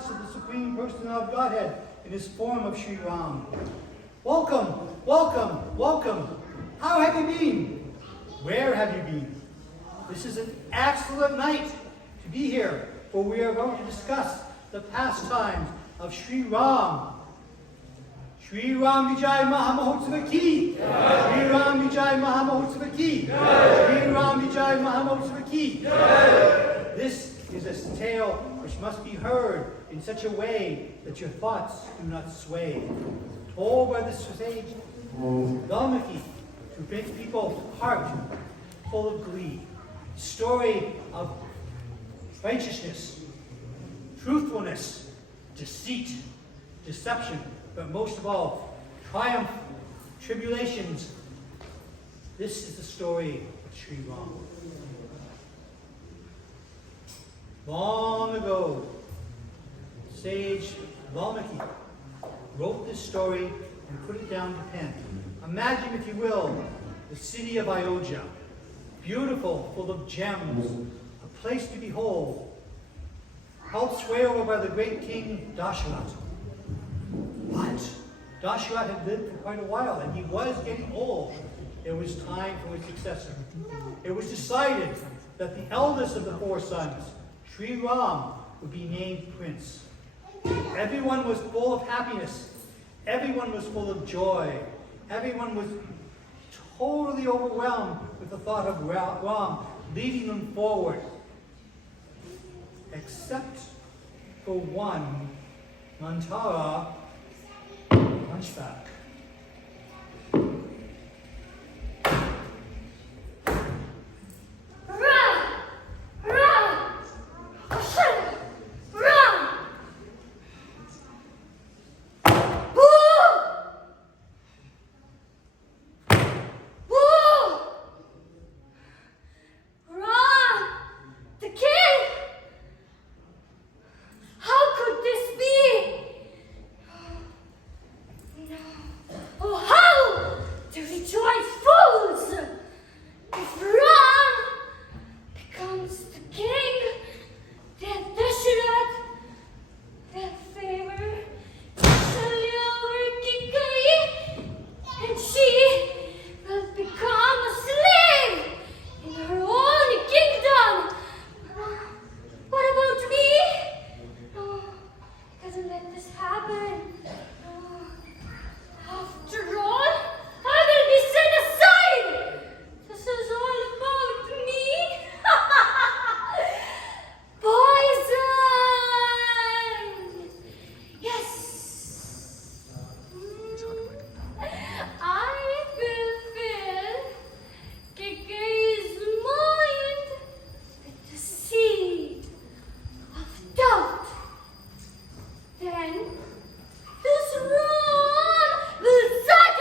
thoughts of the Supreme Person of Godhead in his form of Sri Ram. Welcome, welcome, welcome. How have you been? Where have you been? This is an excellent night to be here, for we are going to discuss the pastimes of Sri Ram. Sri Ram Vijay Mahamahotsava ki! Sri Ram Vijay Mahamahotsava ki! Sri Ram Vijay Mahamahotsava ki! This is a tale which must be heard in such a way that your thoughts do not sway. Told by the sage Valmiki to make people's heart full of glee. Story of righteousness, truthfulness, deceit, deception, but most of all, triumph, tribulations. This is the story of Sri Ram. Long ago, sage Valmiki wrote this story and put it down to pen. Imagine, if you will, the city of Ayodhya, beautiful, full of gems, a place to behold, held sway over by the great king Dasharatha. But Dasharatha had lived for quite a while, and he was getting old. It was time for his successor. It was decided that the eldest of the four sons, Sri Ram, would be named prince. Everyone was full of happiness. Everyone was full of joy. Everyone was totally overwhelmed with the thought of Ram leading them forward. Except for one, Mantara Hunchback. Then this Ram will set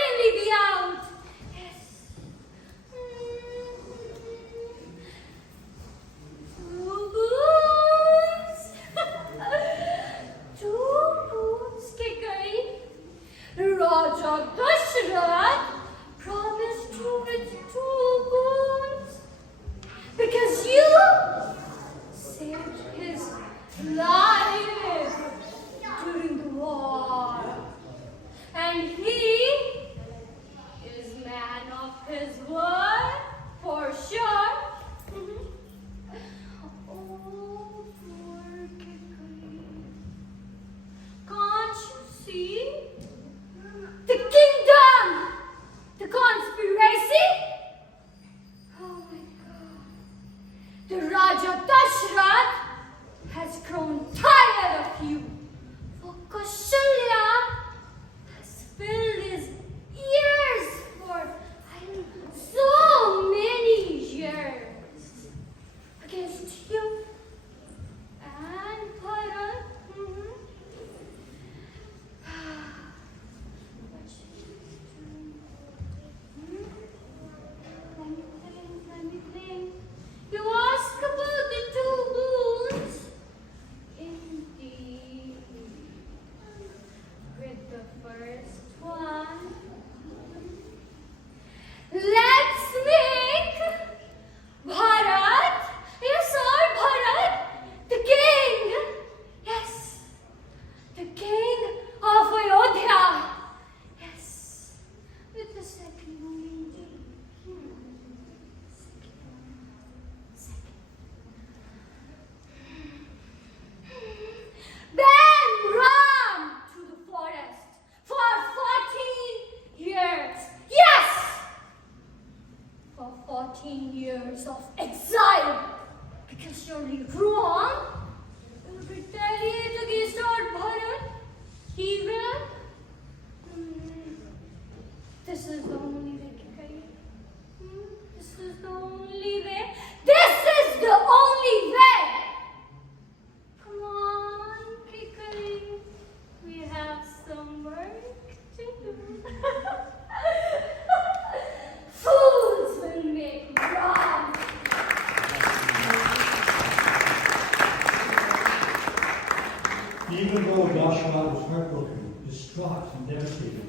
heartbroken, distraught, and devastated,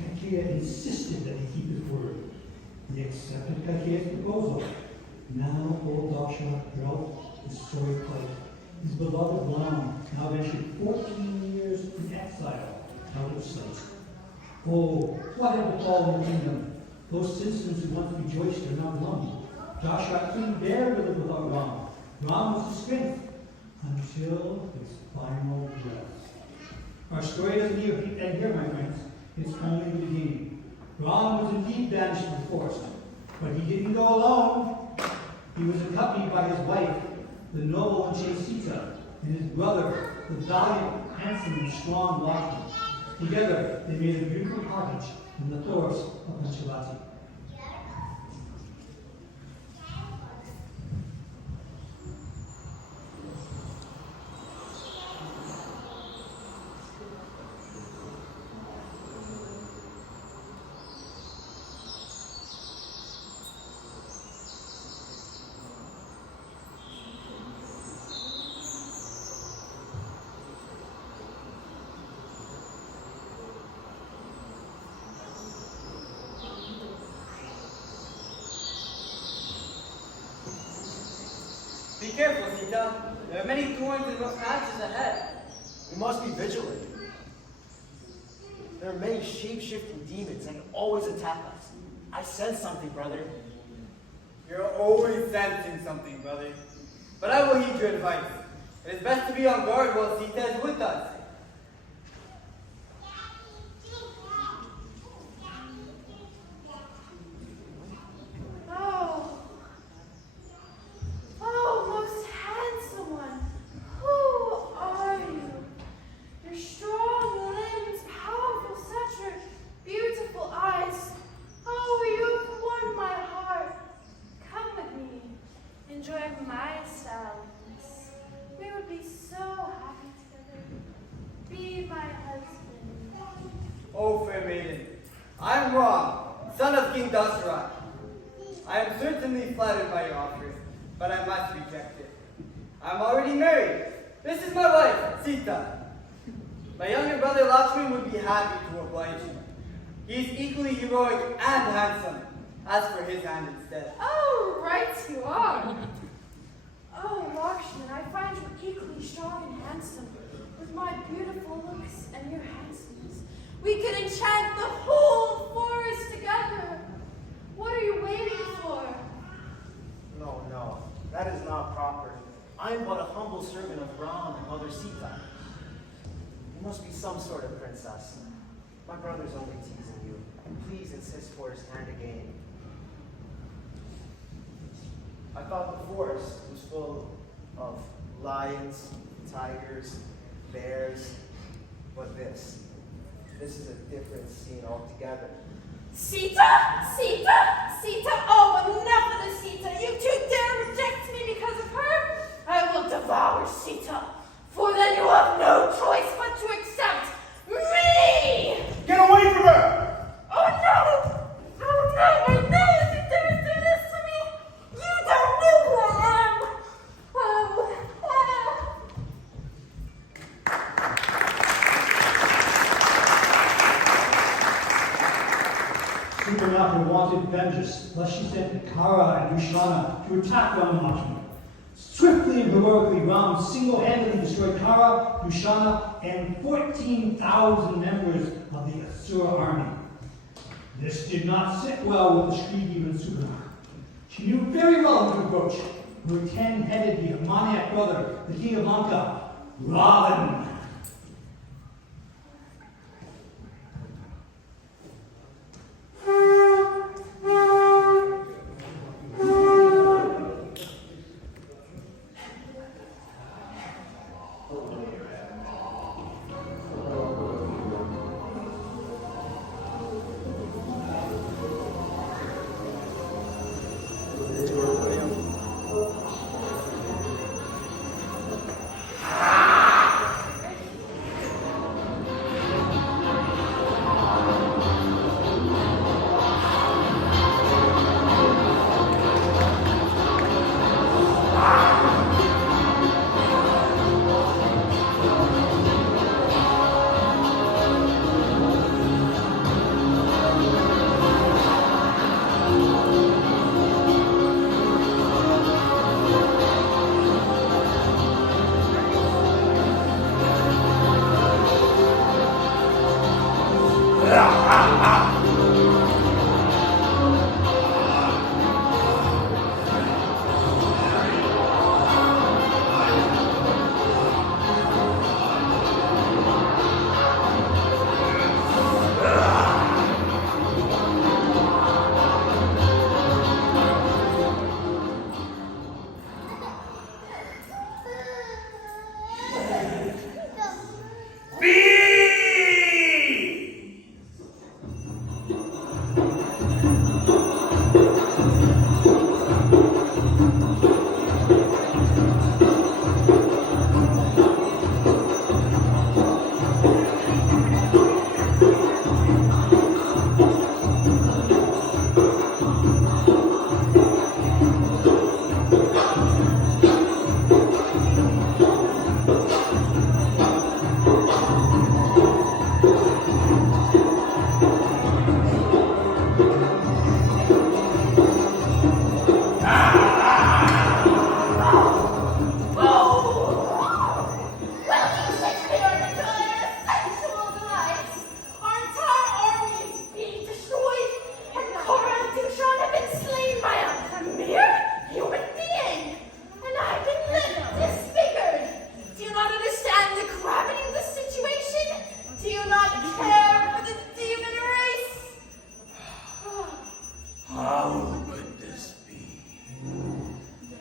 Kaikeya insisted that he keep his word. He accepted Kaikeya's proposal. Now old Joshua wrote his story plight. His beloved Ram now ventured 14 years in exile out of sight. Oh, what had befallen the kingdom? Those citizens who once rejoiced are now glum. Joshua couldn't bear to live without Ram. Ram was his strength until his final breath. Our story doesn't end here, my friends. It's only the beginning. Ram was indeed banished to the forest, but he didn't go alone. He was accompanied by his wife, the noble and chaste Sita, and his brother, the valiant, handsome, and strong Lakshman. Together, they made a beautiful cottage in the forest of Panchalati. Be careful, Sita. There are many thorns and rough patches ahead. We must be vigilant. There are many shape-shifting demons that can always attack us. I sense something, brother. You're always sensing something, brother. But I will heed your advice. It is best to be on guard while Sita is with us. O fair maiden, I am Ram, son of King Dasharatha. I am certainly flattered by your offering, but I must reject it. I am already married. This is my wife, Sita. My younger brother Lakshman would be happy to oblige you. He is equally heroic and handsome. Ask for his hand instead. Oh, right you are. Oh, Lakshman, I find you equally strong and handsome. With my beautiful looks and your handsomeness, we could enchant the whole forest together. What are you waiting for? No, that is not proper. I am but a humble servant of Ram and Mother Sita. You must be some sort of princess. My brother's only teasing you. Please insist for his hand again. I thought the forest was full of lions, tigers, bears, but this is a different scene altogether. Sita! Sita! Sita! Oh, enough of the Sita! You two dare reject me because of her? I will devour Sita, for then you have no choice but to accept me! Get away from her! Oh no! Oh no! I know that you dare do this to me! You don't know who I am! Oh, Supernatural wanted vengeance, lest she sent Kara and Yushana to attack Ram and Lakshman. Swiftly and heroically, Ram single-handedly destroyed Kara, Yushana, and 14,000 members of the Asura army. This did not sit well with the Sri demon Supernatural. She knew very well who to approach. Her 10-headed demoniac brother, the king of Lanka, Ravan. you not care for the demon race? How could this be?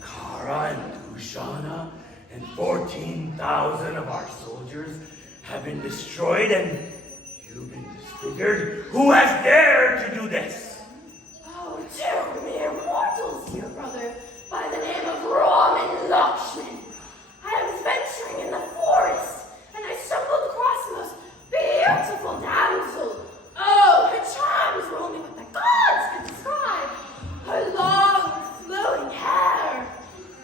Kara and Kushana and 14,000 of our soldiers have been destroyed and you've been disfigured. Who has dared to do this? Oh, two mere mortals, dear brother, by the name of Ram and Lakshman. I was venturing in the forest, and I stumbled across the most beautiful damsel. Oh, her charms were only what the gods could describe. Her long, flowing hair,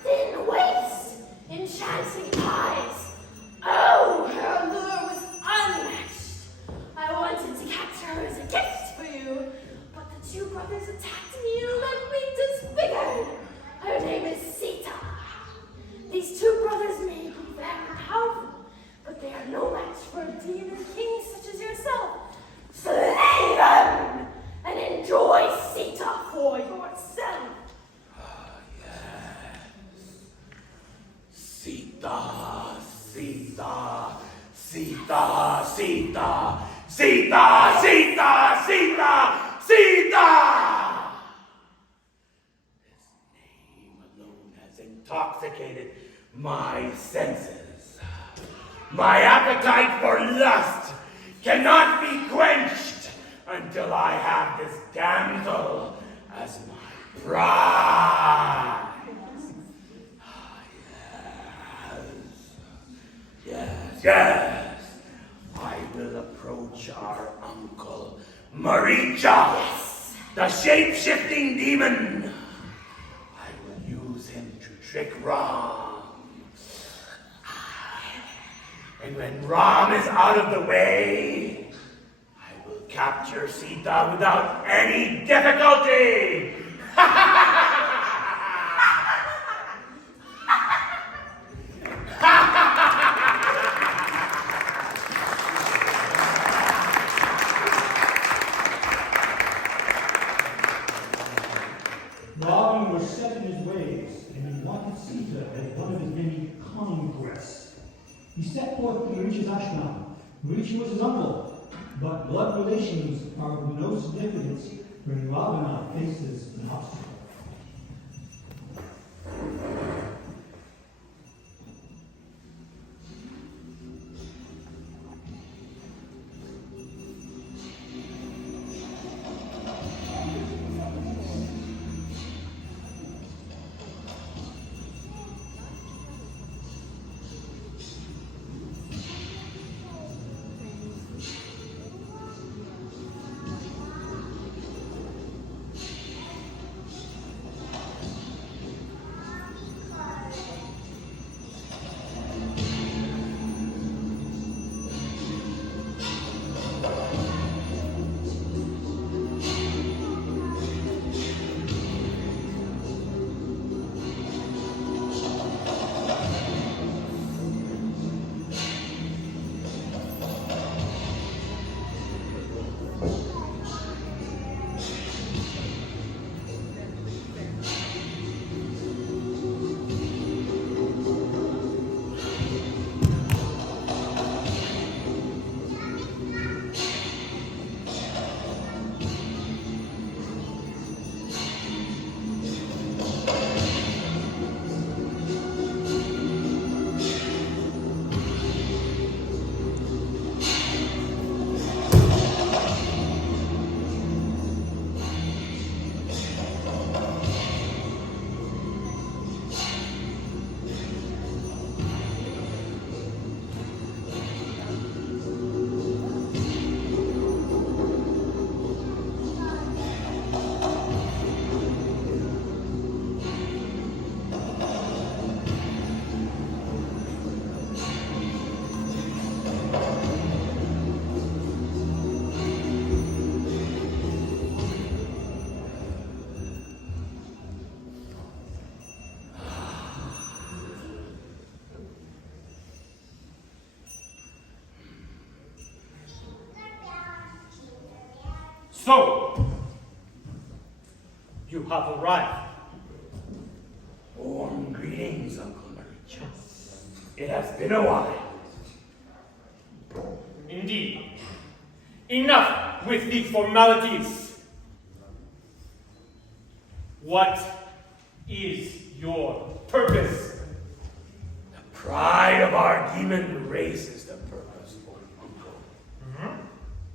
thin waist, enchanting eyes. Oh, her allure was unmatched. I wanted to capture her as a gift for you, but the two brothers attacked me and left me disfigured. Her name is Sita. These two brothers may be very powerful, but they are no match for a demon king such as yourself. Slay them and enjoy Sita for yourself. Sita, Sita, Sita, Sita, Sita, Sita, Sita, Sita! This name alone has intoxicated my senses. My appetite for lust cannot be quenched until I have this damsel as my bride. Yes, I will approach our uncle, Maricha, the shape-shifting demon. I will use him to trick Ram. And when Ram is out of the way, I will capture Sita without any difficulty. Ram was set in his ways, and he wanted Sita as one of his many conquests. He set forth to Marisha's ashram. Marisha was his uncle, but blood relations are of no significance when Ravana faces an obstacle. So, you have arrived. Warm greetings, Uncle Maricha. It has been a while. Indeed. Enough with the formalities. What is your purpose? The pride of our demon race is the purpose, Lord Uncle.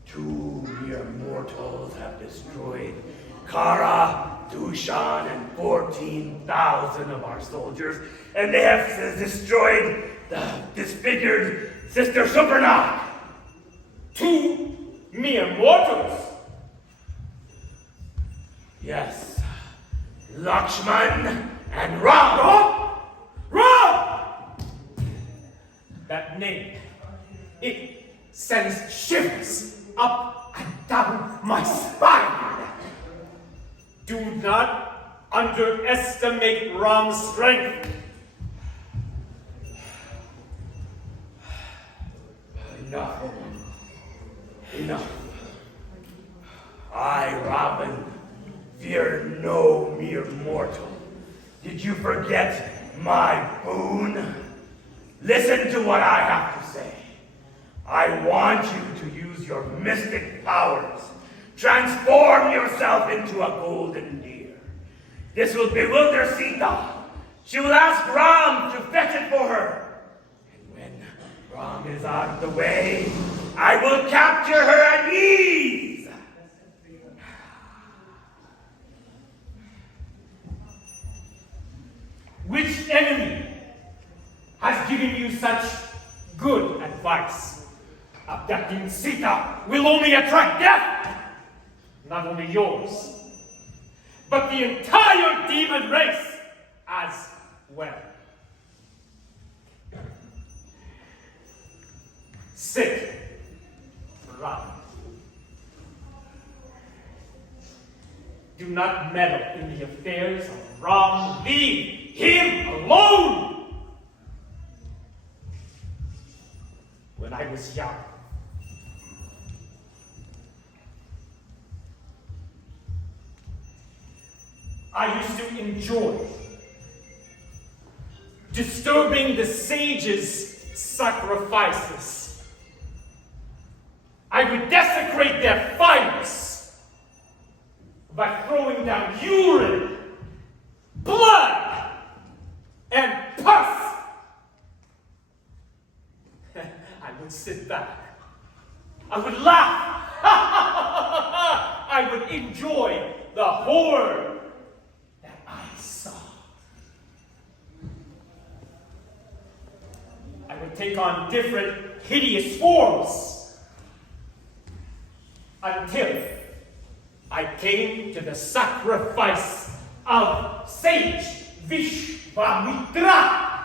Two mere mortals have destroyed Kara, Dushan, and 14,000 of our soldiers, and they have destroyed the disfigured Sister Supernath. 2 mere mortals? Yes, Lakshman and Ram. Ram! That name, it sends shivers up and down my spine. Do not underestimate Ram's strength. Enough. Enough. I, Ravan, fear no mere mortal. Did you forget my boon? Listen to what I have to say. I want you to use your mystic powers. Transform yourself into a golden deer. This will bewilder Sita. She will ask Ram to fetch it for her. And when Ram is out of the way, I will capture her at ease. Which enemy has given you such good advice? Abducting Sita will only attract death. Not only yours, but the entire demon race as well. Sit, Ram. Do not meddle in the affairs of Ram. Leave him alone. When I was young, I used to enjoy disturbing the sages' sacrifices. I would desecrate their fires by throwing down urine, blood, and pus. I would sit back. I would laugh. I would enjoy the horror that I saw. I would take on different hideous forms until I came to the sacrifice of sage Vishvamitra.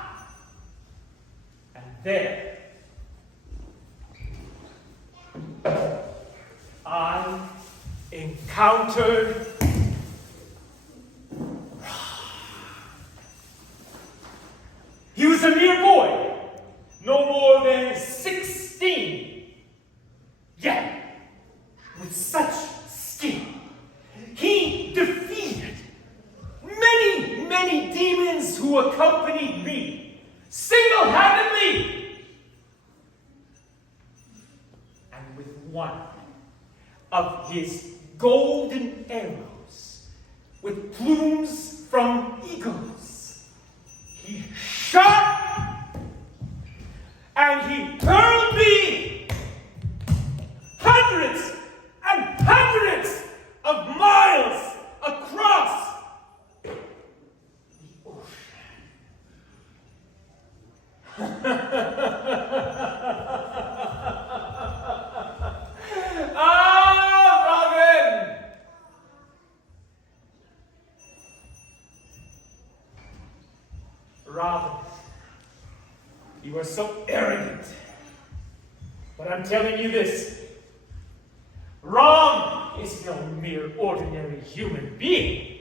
And there I encountered He was a mere boy, no more than 16. Yet, with such skill, he defeated many, many demons who accompanied me, single-handedly. And with one of his golden arrows, with plumes from eagles, he shot and he hurled me hundreds and hundreds of miles across the ocean. Robin! Robin, you are so arrogant. But I'm telling you this. Ram is no mere ordinary human being.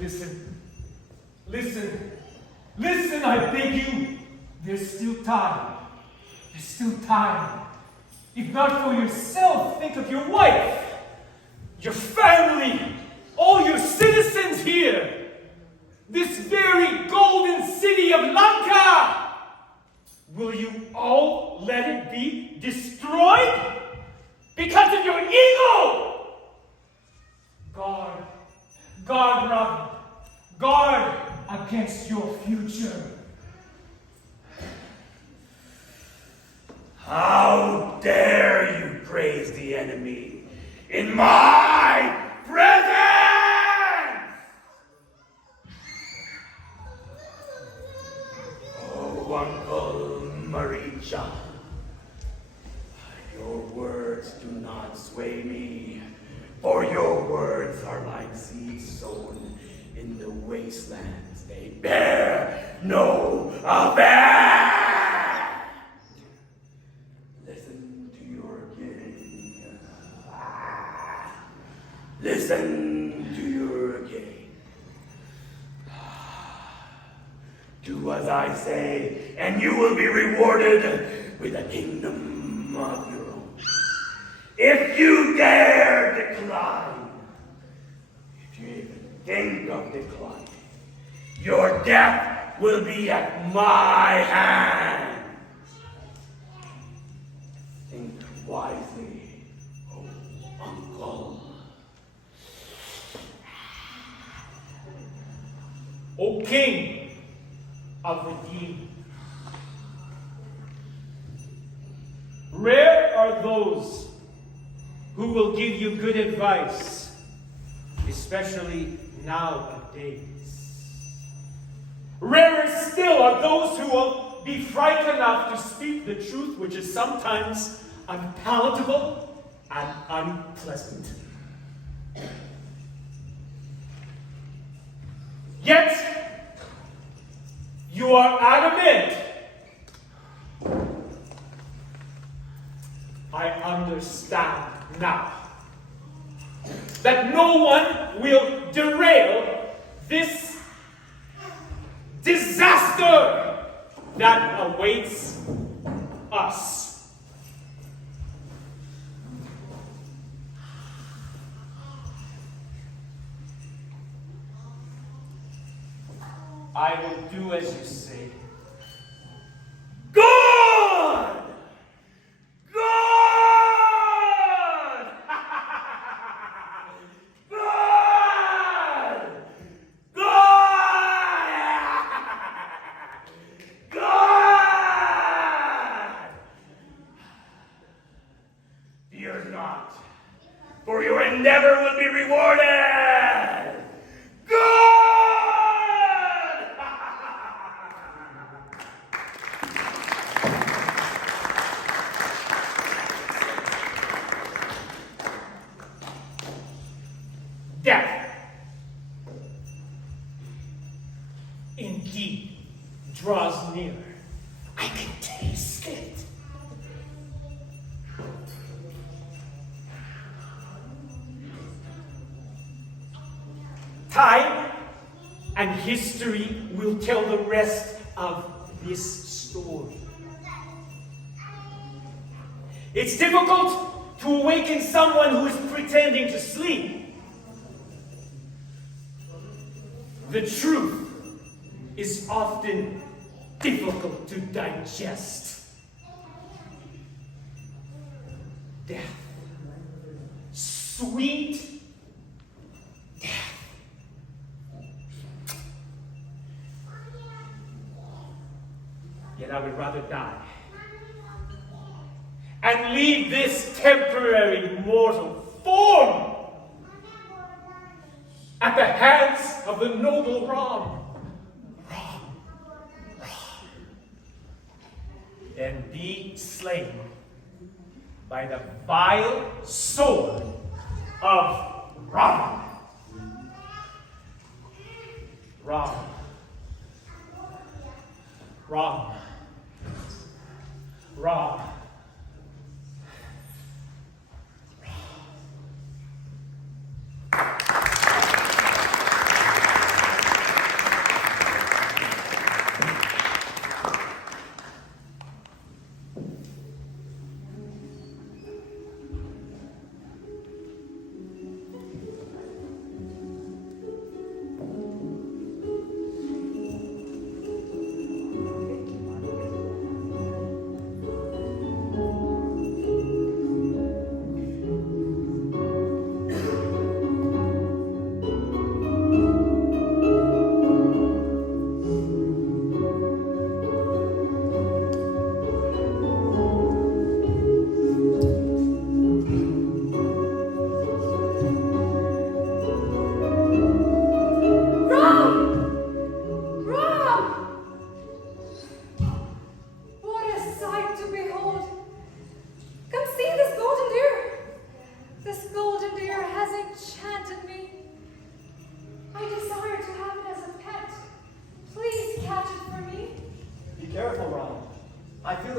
Listen, I beg you. There's still time. There's still time. If not for yourself, think of your wife, your family, all your citizens here. This very golden city of Lanka. will you all let it be destroyed because of your ego? Guard, Ram, guard against your future. How dare you praise the enemy in my presence? Oh, Uncle Maricha, your words do not sway me, for your words are like seeds sown in the wastelands. They bear no effect. Listen to your king. Listen to your king. Do as I say, and you will be rewarded with a kingdom of your own. If you dare decline, if you even think of declining, your death will be at my hand. Think wisely, oh uncle. O King of the demon, rare are those who will give you good advice, especially nowadays. Rarer still are those who will be frank enough to speak the truth, which is sometimes unpalatable and unpleasant. Yet, you are adamant. I understand now that no one will derail this disaster that awaits us. I will do as you say. Good! Good! Good! Good! Good! Fear not, for your endeavor will be rewarded. Good! Death, indeed, draws near. I can taste it. Time and history will tell the rest of this story. It's difficult to awaken someone who is pretending to sleep. The truth is often difficult to digest. Death. Sweet death. Yet I would rather die and leave this temporary mortal form at the hands of the noble Ram, than be slain by the vile sword of Ram. Ram. Ram. Ram.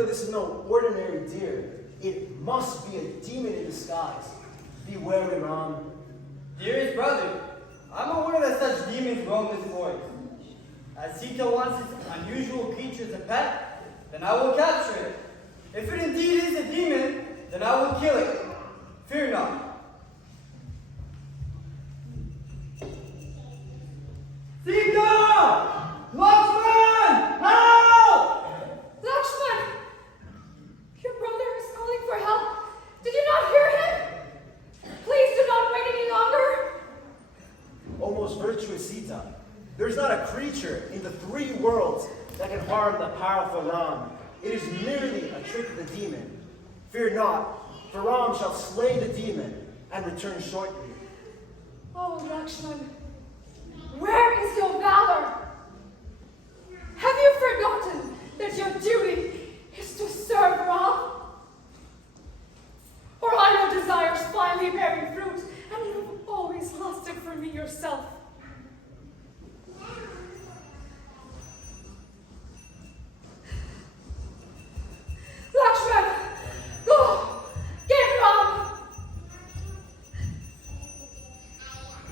this is no ordinary deer. It must be a demon in disguise. Beware, Ram. Dearest brother, I'm aware that such demons roam this forest. As Sita wants this unusual creature as a pet, then I will capture it. If it indeed is a demon, then I will kill it. Fear not. Sita! Lakshman! Help! Lakshman! Your brother is calling for help. Did you not hear him? Please do not wait any longer. O most virtuous Sita, there's not a creature in the 3 worlds that can harm the powerful Ram. It is merely a trick of the demon. Fear not, for Ram shall slay the demon and return shortly. Oh, Lakshman, where is your valor? Have you forgotten that your duty is to serve Ram? Or are your desires finally bearing fruit, and you have always lusted for me yourself? Lakshman, go! Get Ram!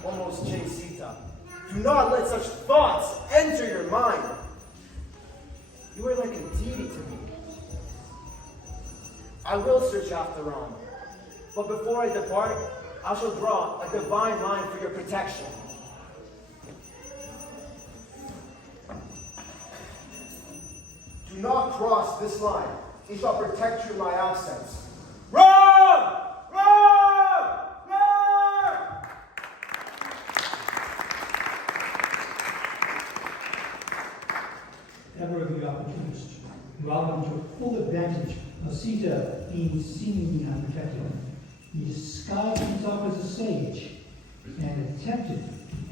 Almost chaste Sita, do not let such thoughts enter your mind. You are like a deity to me. I will search after Ram, but before I depart, I shall draw a divine line for your protection. Do not cross this line. It shall protect you in my absence. Run! Run! Run! Ever a good opportunist, Ramayan took full advantage of Sita being seemingly unprotected. He disguised himself as a sage and attempted to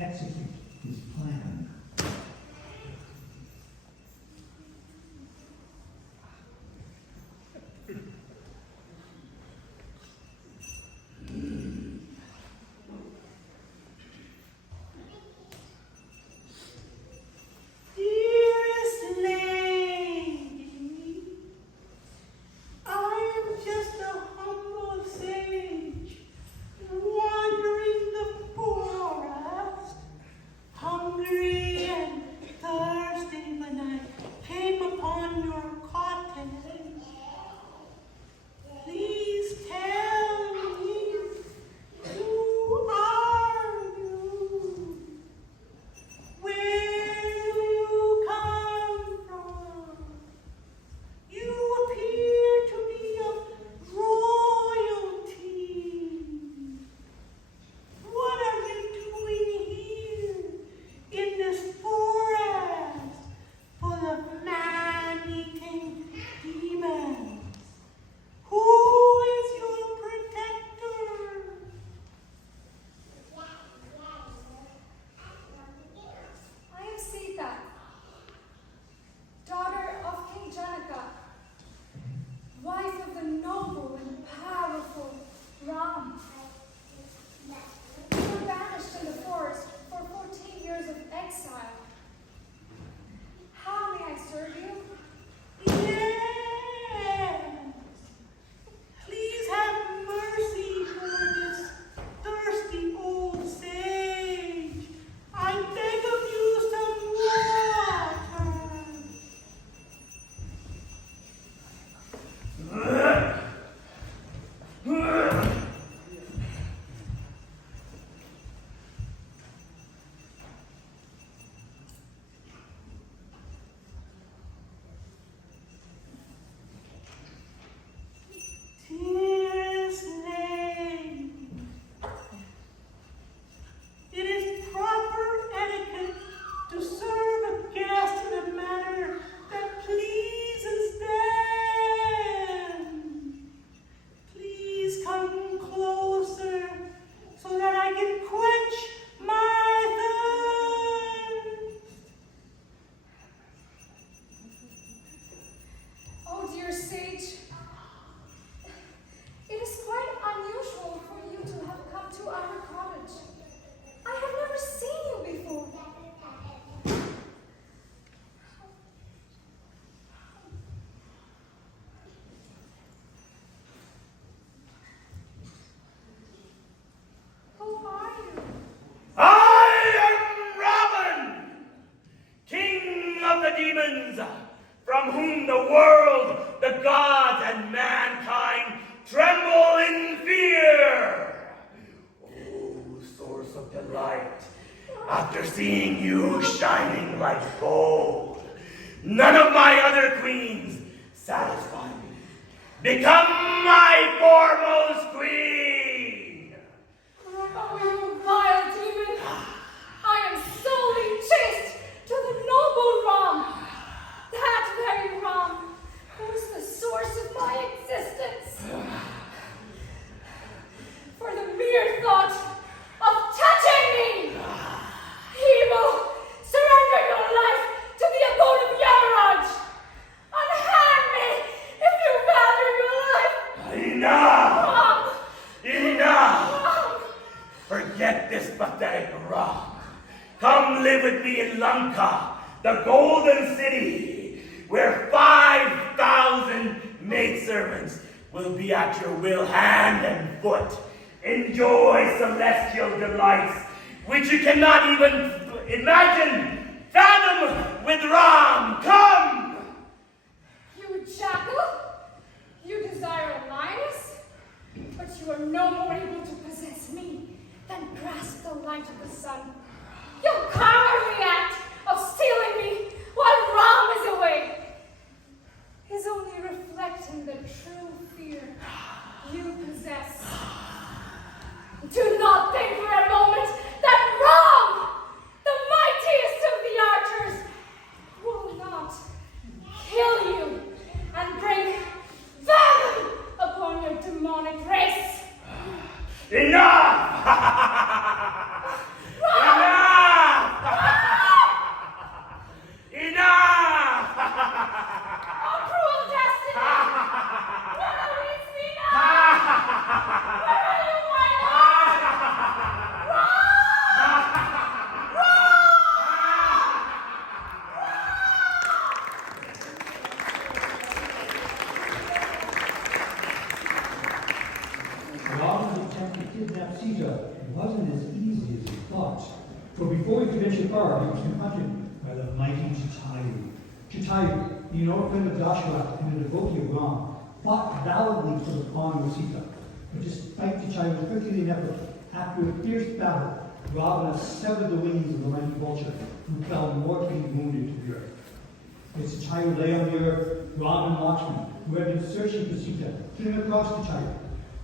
execute his plan. Dearest lady, I am just a humble sage, wandering the forest, hungry seeing you shining like gold. None of my other queens satisfy me. Become my foremost queen! Oh, you vile demon! I am solely chaste to the noble Ram. That very Ram who is the source of my existence. For the mere thought of touching me, he will surrender your life to the abode of Yamaraj. Unhand me if you value your life. Enough! Ram! Enough! Ram! Forget this pathetic rock. Come live with me in Lanka, the golden city, where 5,000 maidservants will be at your will, hand and foot. Enjoy celestial delights, which you cannot even imagine, fathom with Ram. Come! You jackal! You desire a lioness, but you are no more able to possess me than grasp the light of the sun. Your cowardly act of stealing me while Ram is away is only reflecting the true fear you possess. Do not think for a moment that Ram, the mightiest of the archers, will not kill you and bring venom upon your demonic race. Enough! Enough! Enough! Oh, cruel destiny! What awaits me now? Where are you, my lord? Ravana's attempt to kidnap Sita wasn't as easy as he thought. For before he could venture far, he was confronted by the mighty Jatayu. Jatayu, the orphan of Dashrath and a devotee of Ram, fought valiantly for the honor of Sita. But despite Jatayu's Herculean effort, after a fierce battle, Ravana severed the wings of the mighty vulture, who fell mortally wounded to the earth. As Jatayu lay on the earth, Ram and Lakshman, who had been searching for Sita, came across Jatayu.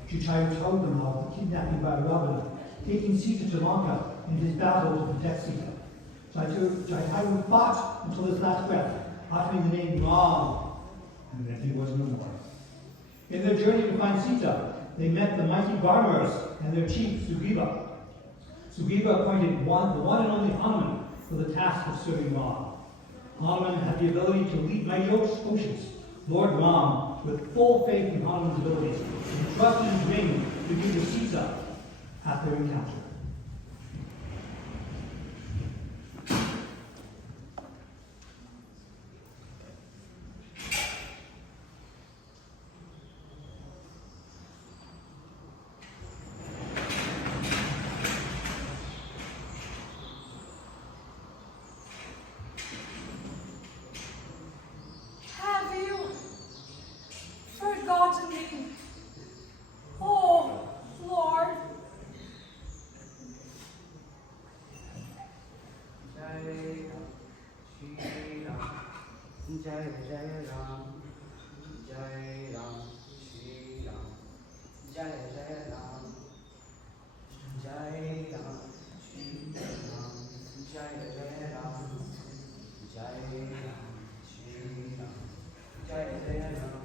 Jatayu told them of the kidnapping by Ravana, taking Sita to Lanka in his battle to protect Sita. Jatayu fought until his last breath, uttering the name Ram, and then he was no more. In their journey to find Sita, they met the mighty Varmars and their chief Sugriva. Sugriva appointed the one and only Hanuman for the task of serving Ram. Hanuman had the ability to lead mighty oceans. Lord Ram, with full faith in Hanuman's abilities, entrusted his ring to give to Sita at their encounter. Have you forgotten me? Oh, Lord. Jai Ram, Jai Ram, Shri Ram, Jai Ram, Jai Ram, Shri Ram, Jai Ram, Jai Ram, Shri Ram, Jai Ram.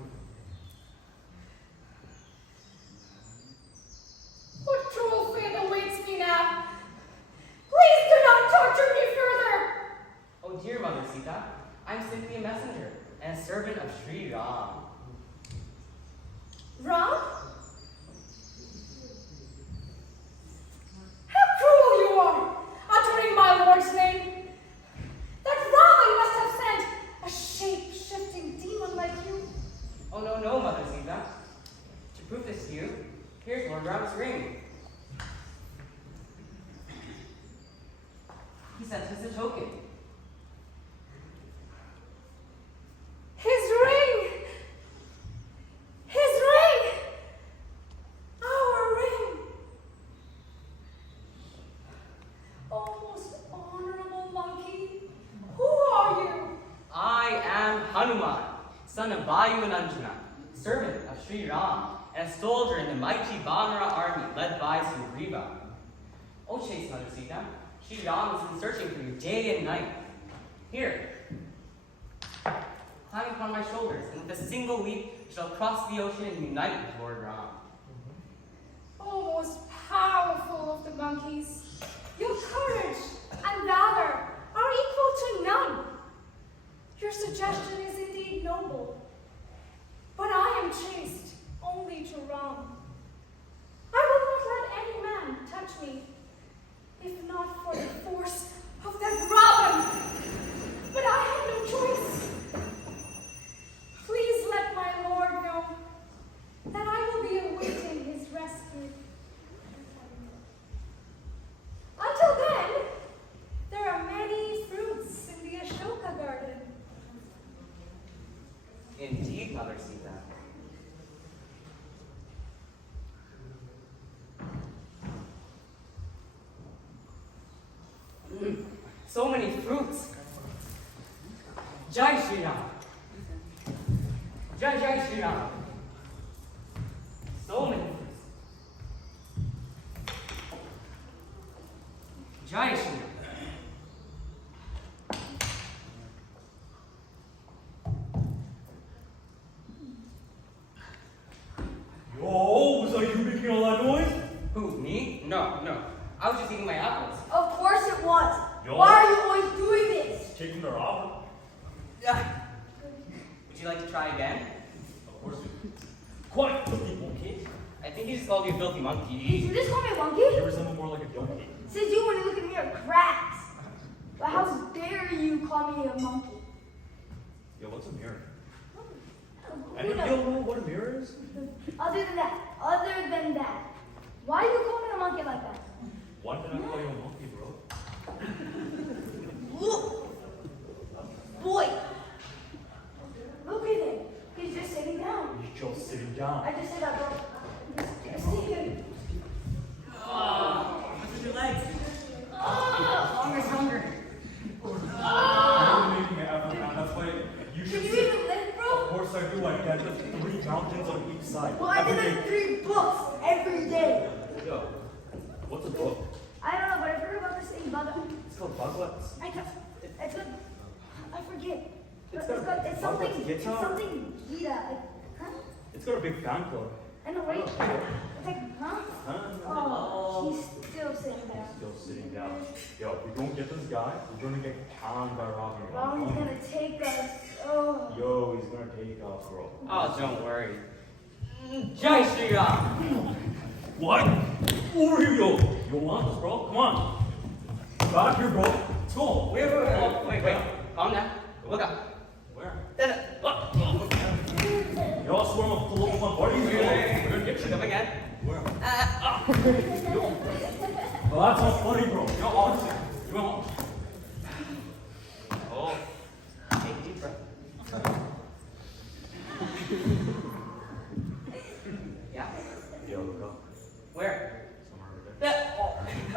What cruel fate awaits me now? Please do not torture me further. Oh dear Mother Sita, I'm simply a messenger and a servant of Sri Ram. Ram? How cruel you are, uttering my lord's name. That Raman must have sent a shape-shifting demon like you. Oh no, Mother Sita. To prove this to you, here's Lord Ram's ring. He sent us a token. His ring! His ring! Our ring! Oh, most honorable Vayu and Anjana, servant of Sri Ram, and a soldier in the mighty Vanara army led by Sugriva. O chaste Mother Sita, Sri Ram has been searching for you day and night. Here, climb upon my shoulders, and with a single leap, you shall cross the ocean and unite with Lord Ram. Oh, most powerful of the monkeys, your courage and valor are equal to none. Your suggestion is indeed noble, but I am chaste only to Ram. I will not let any man touch me, if not for the force of that Ravan. But I have no choice. Please let my lord know that I will be awaiting his rescue. Until then, there are many fruits in the Ashoka garden. Indeed, Mother Sita. So many fruits. Jai Shri Ram. Jai Jai Shri Ram. So many fruits. Jai Shri Ram. Yo, was that you making all that noise? Who, me? No, no. I was just eating my apples. Of course it was. Yo. Why are you always doing this? Taking her out? Would you like to try again? Of course. Quite the people, kid. I think he just called you a filthy Did monkey. you just call me a You monkey? resemble more like a donkey. Says you when you look at me are cracks. But how dare you call me a monkey? Yo, what's a mirror? Who Any of knows? you know what a mirror is? Other than that, why do you call me a monkey like that? Why did I call you a monkey, bro? Look, boy. Look at him. He's just sitting down. He's just sitting down. I just said that, bro. Just see him. What's with your legs? Oh, Hunger's hunger. You're making an effort, man. That's why you can should you see. even live, bro? Of course I do. I get the 3 mountains on each side. Well, I Every did day. like 3 books every day. Yo, what's a book? I don't know, but I've heard about this thing, Bugga. It's called Buglets. I forget. It's But got it's Buglet's something guitar. Gita. Like, huh? It's got a big fan club. I know, right? It's like, huh? Huh? Oh, he's still sitting there. Still sitting down. Yo, if we don't get this guy, we're gonna get pounded by Robin. Ron's gonna take us. Oh. Yo, he's gonna take us, bro. Oh, don't worry. Jai Shri Ram. What? Over here, yo. You want this, bro? Come on. Got up here, bro. Let's go. Wait. Calm down. Look up. Where? Look. Yo, I swear I'm gonna pull up with my buddies. We're gonna get Look you. up again. Where? Well, that's not funny, bro. Yo, honestly. You want? Oh. Take a deep breath. Yeah. Yo, look up. Where? Somewhere over there.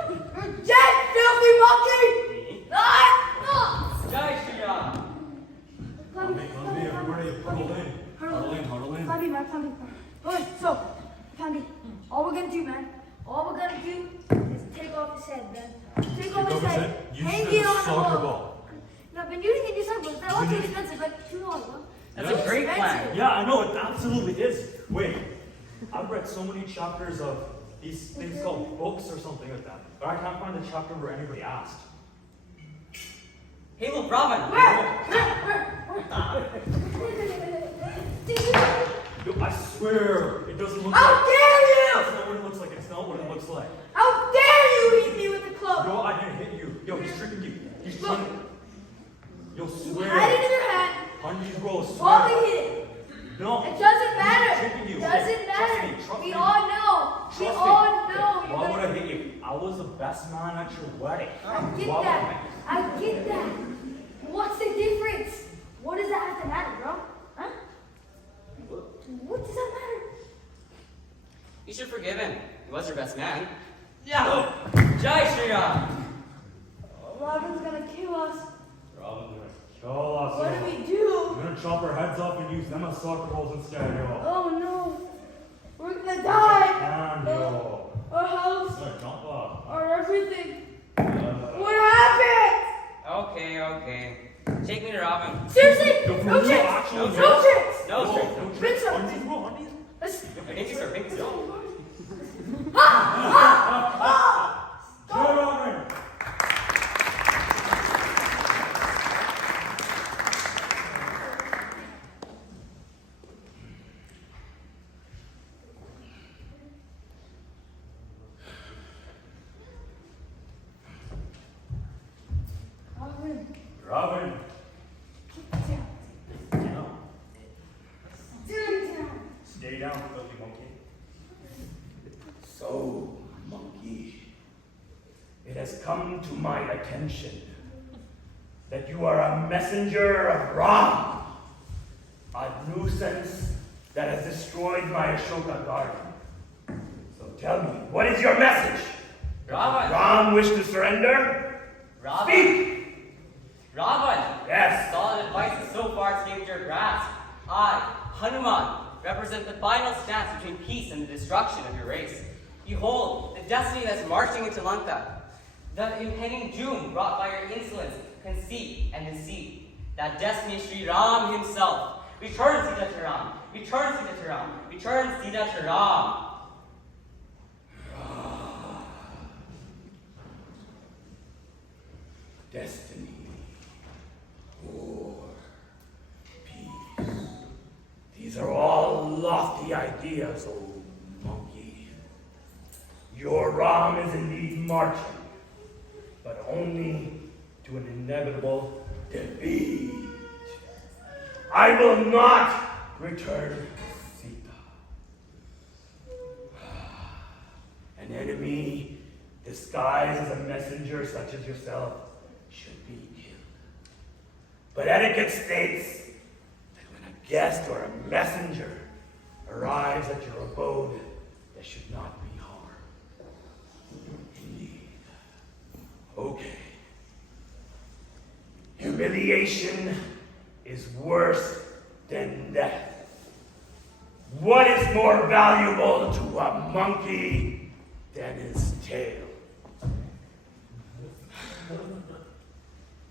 You're dead, filthy monkey! Me? Ah! Jai Shri Ram. Everybody, huddle in. Plandy, man, Plandy. Okay, so, Plandy, all we're gonna do, man, is take off his head, man. Take off his head, hang it on the soccer wall. ball. No, I've been using it yourself, but they're all too expensive, like $2, bro. That's a great plan. Yeah, I know, it absolutely is. Wait, I've read so many chapters of these things called books or something like that, but I can't find the chapter where anybody asked. Hey, look, Robin. Yo, I swear, it doesn't look How like... dare you! That's not what it looks like. It's not what it looks like. How dare you hit me with the club? Yo, I didn't hit you. Yo, he's tricking you. He's trying to... Yo, swear. Hide it in your hand. Honey's bro, swear. Probably hit it. No. It doesn't matter. He's tricking you. Doesn't matter. Trust We me. all know. We Trust all me. know. Why would I hit you? I was the best man at your wedding. I get Why would that. I get that. What's the difference? What does that have to matter, bro? Huh? What does that matter? You should forgive him. He was your best man. Yeah. Jai Shri Ram. Robin's gonna kill us. Robin's gonna What do we do? We're gonna chop our heads off and use them as soccer balls instead, yo. Oh no. We're gonna die. And yo. Our house. Jump up. Our everything. What happened? Okay. Take me to Robin. Seriously? No chance. No No chance. No, sir. Rinse up. Pinky, sir. Go, Robin! Robin! Stay down, filthy monkey. So, monkey, it has come to my attention that you are a messenger of Ram, a nuisance that has destroyed my Ashoka garden. So tell me, what is your message? Ravan. Ram wish to surrender? Ravan. Speak! Ravan. Yes. Solid advice is so far escaped your grasp. I, Hanuman, represent the final stance between peace and the destruction of your race. Behold, the destiny that's marching into Lanka, the impending doom brought by your insolence, conceit, and deceit. That destiny is Sri Ram himself. Return Sita to Ram. Return Sita to Ram. Return Sita to Ram. Destiny, war, peace. These are all lofty ideas, old monkey. Your Ram is indeed marching, but only to an inevitable defeat. I will not return Sita. An enemy disguised as a messenger such as yourself should be killed. But etiquette states that when a guest or a messenger arrives at your abode, there should not be harm. Indeed. Okay. Humiliation is worse than death. What is more valuable to a monkey than his tail?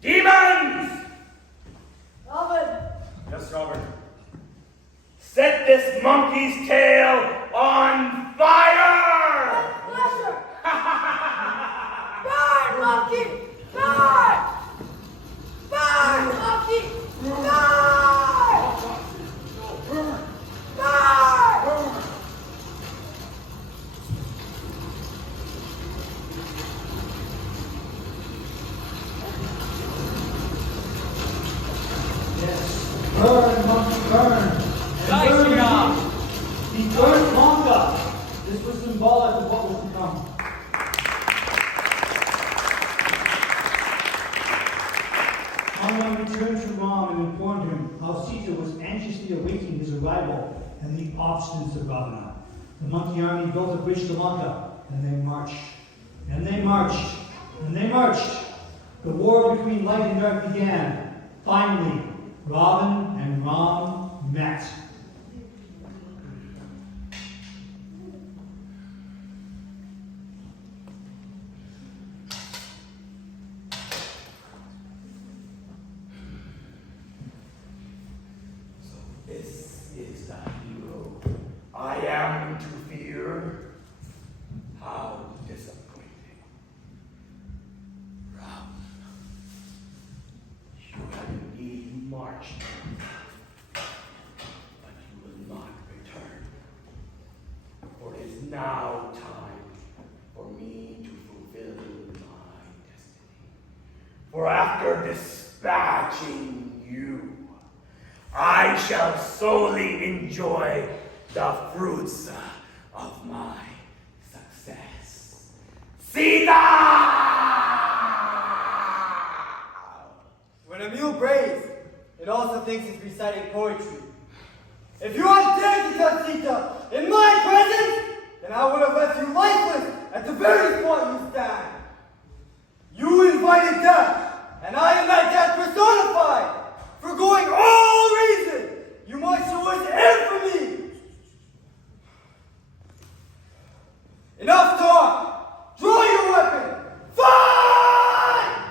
Demons! Robin. Yes, Robert. Set this monkey's tail on fire! Pleasure. Burn, monkey. Burn. Burn, monkey. Burn. Burn. Burn, monkey, burn. And Jai burn Shri Ram. He burned Lanka. This was symbolic of what was to come. Hanuman returned to Ram and informed him how Sita was anxiously awaiting his arrival and the obstinance of Ravana. The monkey army built a bridge to Lanka, and they marched. And they marched. And they marched. The war between light and dark began. Finally, Ravan and Ram met. So this is the hero I am to fear. How disappointing. Ram, you have indeed marched, but you will not return. For it is now time for me to fulfill my destiny. For after dispatching you, I shall solely enjoy the fruits of my success. Sita! When a mule brays, it also thinks it's reciting poetry. If you had dared to touch Sita in my presence, then I would have left you lifeless at the very spot you stand. You invited death, and I am that death personified. Forgoing all reason, you march towards infamy. Enough talk! Draw your weapon! Fight!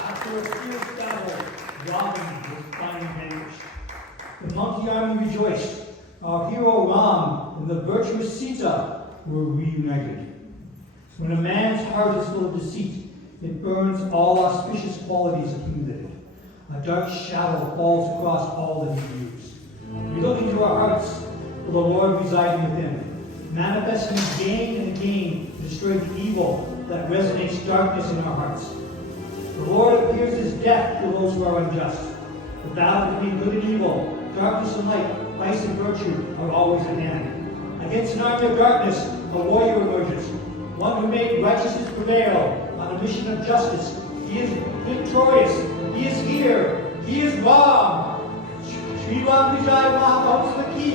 After a fierce battle, Ram was finally vanquished. The monkey army rejoiced. Our hero Ram and the virtuous Sita were reunited. When a man's heart is full of deceit, it burns all auspicious qualities accumulated. A dark shadow falls across all that he views. We look into our hearts, for the Lord residing within, manifesting again and again to destroy the evil that resonates darkness in our hearts. The Lord appears as death to those who are unjust. The battle between good and evil, darkness and light, vice and virtue are always at hand. Against an army of darkness, a warrior emerges, one who made righteousness prevail on a mission of justice. He is victorious. He is here. He is Ram. Shri Ram Vijay Mahaprabhu's the key.